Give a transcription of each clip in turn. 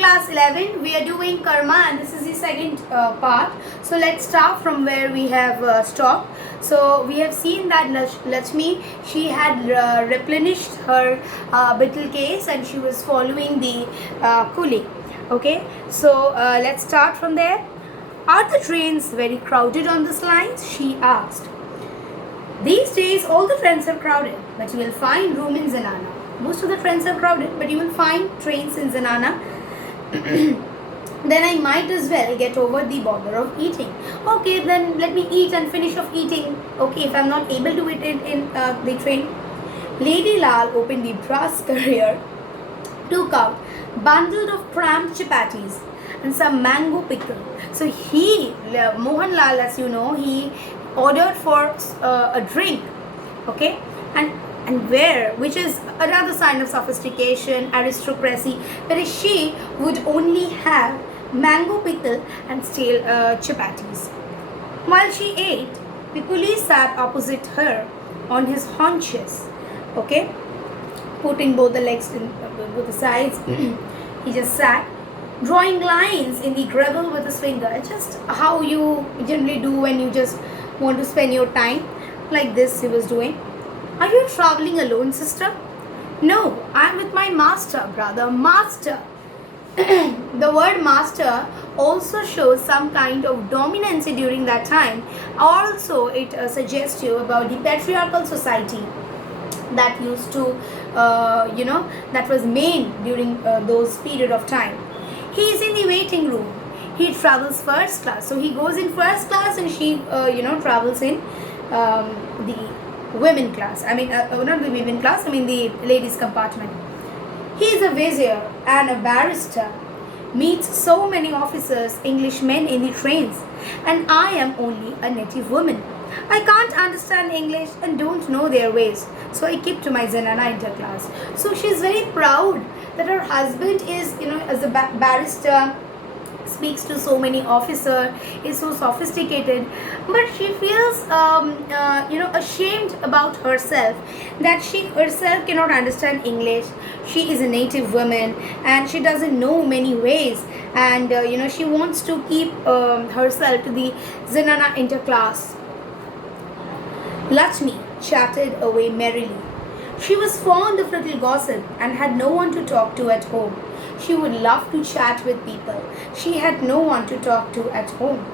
class 11, we are doing karma, and this is the second part. So let's start from where we have stopped. So we have seen that Lakshmi, she had replenished her betel case and she was following the coolie. Okay, so let's start from there. Are the trains very crowded on this line? She asked. These days all the trains are crowded, but you will find room in Zenana. Most of the trains are crowded, but you will find trains in Zenana. Then I might as well get over the bother of eating. Okay, then let me eat and finish off eating. Okay, if I'm not able to eat in the train. Lady Lal opened the brass carrier, took out bundle of cramped chapatis and some mango pickle. So Mohan Lal, as you know, he ordered for a drink, okay, and which is another sign of sophistication, aristocracy, whereas she would only have mango pickle and stale chapatis. While she ate, the police sat opposite her on his haunches, okay, putting both the legs in both the sides. He just sat, drawing lines in the gravel with his finger, just how you generally do when you just want to spend your time. Like this he was doing. Are you traveling alone, sister? No, I'm with my master, brother. Master. The word master also shows some kind of dominance during that time. Also, it suggests you about the patriarchal society that used to, that was main during those period of time. He is in the waiting room. He travels first class. So he goes in first class and she, travels in the women class. I mean, not the women class, I mean the ladies compartment. He is a vizier and a barrister, meets so many officers, Englishmen in the trains, and I am only a native woman. I can't understand English and don't know their ways, so I keep to my Zenana interclass. So she's very proud that her husband is, as a barrister, speaks to so many officers, is so sophisticated, but she feels ashamed about herself, that she herself cannot understand English. She is a native woman and she doesn't know many ways, and she wants to keep herself to the Zenana interclass. Lakshmi chatted away merrily. She was fond of little gossip and had no one to talk to at home. She would love to chat with people. She had no one to talk to at home.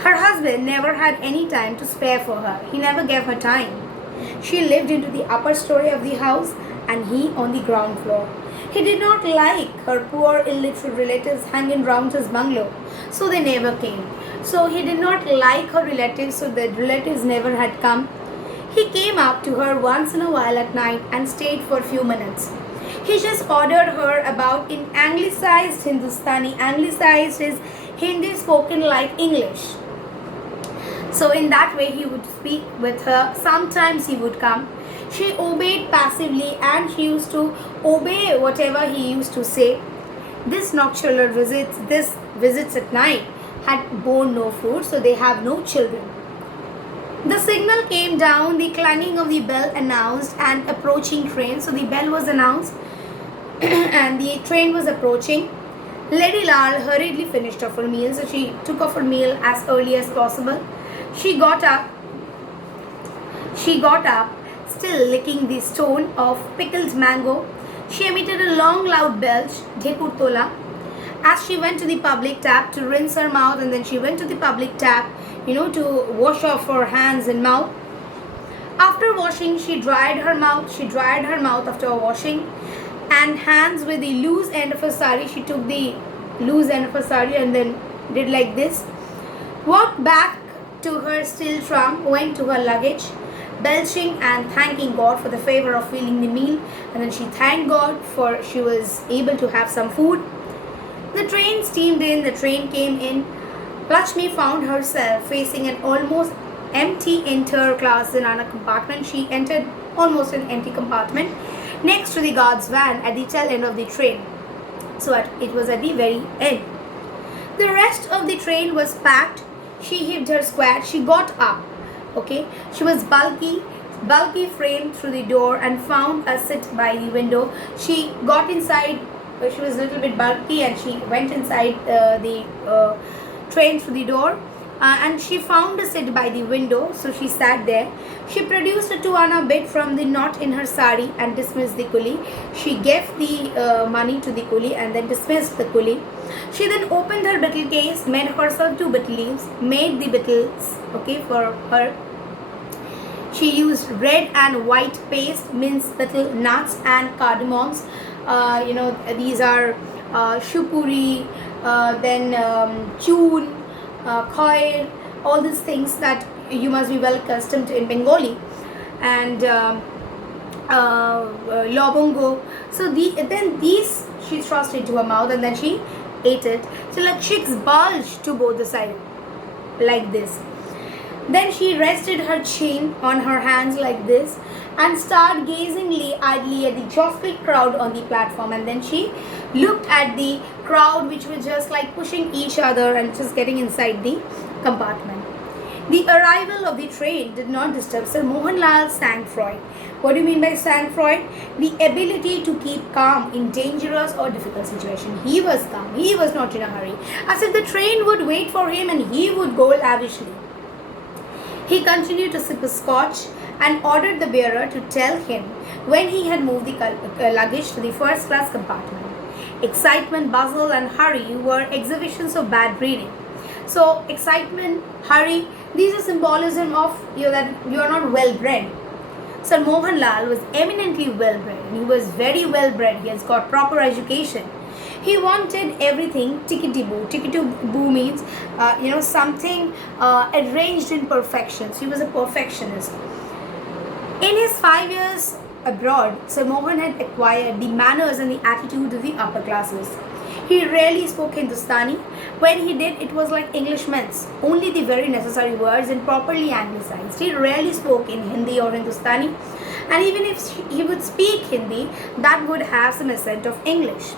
Her husband never had any time to spare for her. He never gave her time. She lived into the upper story of the house and he on the ground floor. He did not like her poor illiterate relatives hanging round his bungalow, so they never came. So he did not like her relatives, so the relatives never had come. He came up to her once in a while at night and stayed for a few minutes. He just ordered her about in anglicized Hindustani. Anglicized is Hindi spoken like English. So in that way he would speak with her. Sometimes he would come. She obeyed passively and she used to obey whatever he used to say. This visits at night had borne no fruit, so they have no children. The signal came down, the clanging of the bell announced an approaching train. So the bell was announced and the train was approaching. Lady Lal hurriedly finished off her meal, so she took off her meal as early as possible. She got up, still licking the stone of pickled mango. She emitted a long loud belch, Dhepurtola, as she went to the public tap to rinse her mouth, and then she went to the public tap, to wash off her hands and mouth. After washing, she dried her mouth after washing, and hands with the loose end of her sari. She took the loose end of her sari and then did like this. Walked back to her steel trunk, went to her luggage, belching and thanking God for the favor of filling the meal, and then she thanked God for she was able to have some food. The train steamed in, the train came in. Lakshmi found herself facing an almost empty interclass Zenana compartment. She entered almost an empty compartment next to the guard's van at the tail end of the train. So it was at the very end. The rest of the train was packed. She heaved her squat. She got up. Okay, she was bulky framed through the door and found a seat by the window. She got inside she was a little bit bulky, and she went inside the train through the door. And she found a seat by the window, so she sat there. She produced a 2 anna bit from the knot in her sari and dismissed the coolie. She gave the money to the coolie and then dismissed the coolie. She then opened her betel case, made herself 2 betel leaves, made the betels, okay, for her. She used red and white paste, minced betel nuts and cardamoms. These are shupuri, then chun, khoir, all these things that you must be well accustomed to in Bengali, and lobongo. So then these she thrust into her mouth and then she ate it till her cheeks bulged to both the sides like this. Then she rested her chin on her hands like this and started gazingly idly at the jostling crowd on the platform, and then she looked at the crowd which was just like pushing each other and just getting inside the compartment. The arrival of the train did not disturb Sir Mohanlal's sang-froid. What do you mean by sang-froid? The ability to keep calm in dangerous or difficult situation. He was calm. He was not in a hurry. As if the train would wait for him and he would go lavishly. He continued to sip his scotch and ordered the bearer to tell him when he had moved the luggage to the first class compartment. Excitement, bustle and hurry were exhibitions of bad breeding. So excitement, hurry, these are symbolism of that you are not well bred. Sir Mohanlal was eminently well bred, and he was very well bred. He has got proper education. He wanted everything tickety-boo. Tickety-boo means something arranged in perfection. So he was a perfectionist. In his 5 years abroad, Sir Mohan had acquired the manners and the attitude of the upper classes. He rarely spoke Hindustani. When he did, it was like Englishmen's, only the very necessary words and properly anglicized. He rarely spoke in Hindi or Hindustani, and even if he would speak Hindi, that would have some accent of English.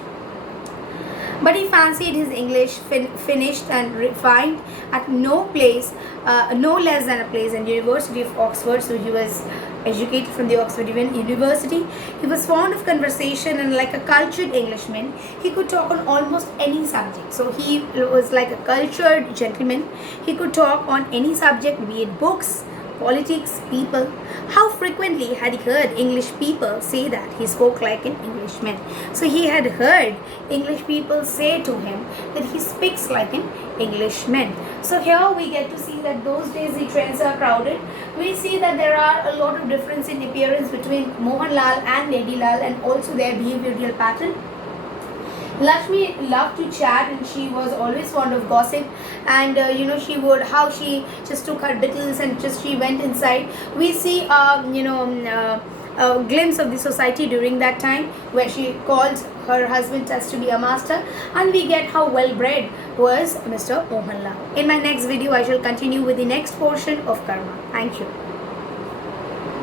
But he fancied his English finished and refined at no less than a place in the University of Oxford. So he was educated from the Oxford University. He was fond of conversation, and like a cultured Englishman, he could talk on almost any subject. So he was like a cultured gentleman. He could talk on any subject, be it books, politics, people. How frequently had he heard English people say that he spoke like an Englishman? So he had heard English people say to him that he speaks like an Englishman. So here we get to see that those days the trains are crowded. We see that there are a lot of difference in appearance between Mohanlal and Lady Lal, and also their behavioral pattern. Lakshmi loved to chat, and she was always fond of gossip, and how she just took her beetles and she went inside. We see a glimpse of the society during that time, where she called her husband as to be a master, and we get how well bred was Mr. Mohanlal. In my next video, I shall continue with the next portion of Karma. Thank you.